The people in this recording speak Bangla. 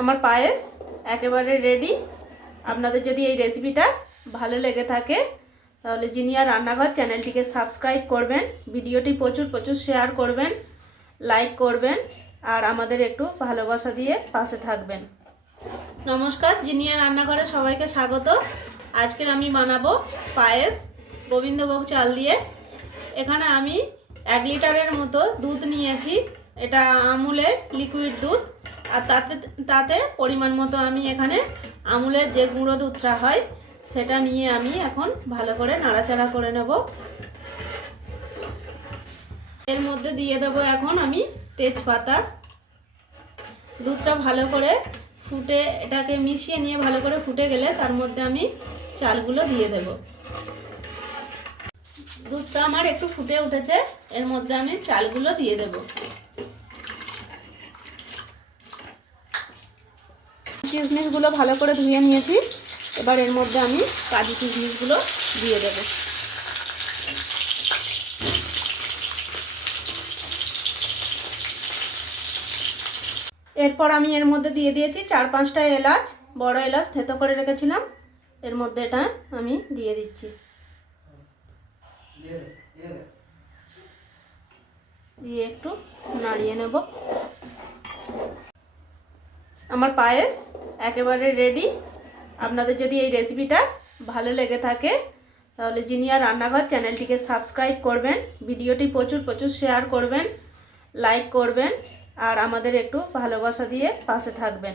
আমার পায়েস একেবারে রেডি। আপনাদের যদি এই রেসিপিটা ভালো লেগে থাকে তাহলে জিনিয়া রান্নাঘর চ্যানেলটিকে সাবস্ক্রাইব করবেন, ভিডিওটি প্রচুর শেয়ার করবেন, লাইক করবেন আর আমাদের একটু ভালোবাসা দিয়ে পাশে থাকবেন। নমস্কার, জিনিয়া রান্নাঘরে সবাইকে স্বাগত। আজকের আমি বানাবো পায়েস গোবিন্দভোগ চাল দিয়ে। এখানে আমি 1 লিটারের মতো দুধ নিয়েছি। এটা আমুলের লিকুইড দুধ, আর তাতে পরিমাণ মতো আমি এখানে আমুলের যে গুঁড়ো দুধটা হয় সেটা নিয়ে আমি এখন ভালো করে নাড়াচাড়া করে নেব। এর মধ্যে দিয়ে দেবো এখন আমি তেজপাতা। দুধটা ভালো করে ফুটে এটাকে মিশিয়ে নিয়ে ভালো করে ফুটে গেলে তার মধ্যে আমি চালগুলো দিয়ে দেব। দুধটা আমার একটু ফুটে উঠেছে, এর মধ্যে আমি চালগুলো দিয়ে দেব। কিশমিশগুলো ভালো করে ধুয়ে নিয়েছি, এবার এর মধ্যে আমি কাজু কিশমিশগুলো দিয়ে দেব। এরপর আমি এর মধ্যে দিয়ে দিয়েছি 4-5টা এলাচ, বড় এলাচ থেতো করে রেখেছিলাম। এর মধ্যে এটা আমি দিয়ে দিচ্ছি। দিয়ে একটু নাড়িয়ে নেব। আমার পায়েস একেবারে রেডি। আপনাদের যদি এই রেসিপিটা ভালো লেগে থাকে তাহলে জিনিয়া রান্নাঘর চ্যানেলটিকে সাবস্ক্রাইব করবেন, ভিডিওটি প্রচুর শেয়ার করবেন, লাইক করবেন আর আমাদের একটু ভালোবাসা দিয়ে পাশে থাকবেন।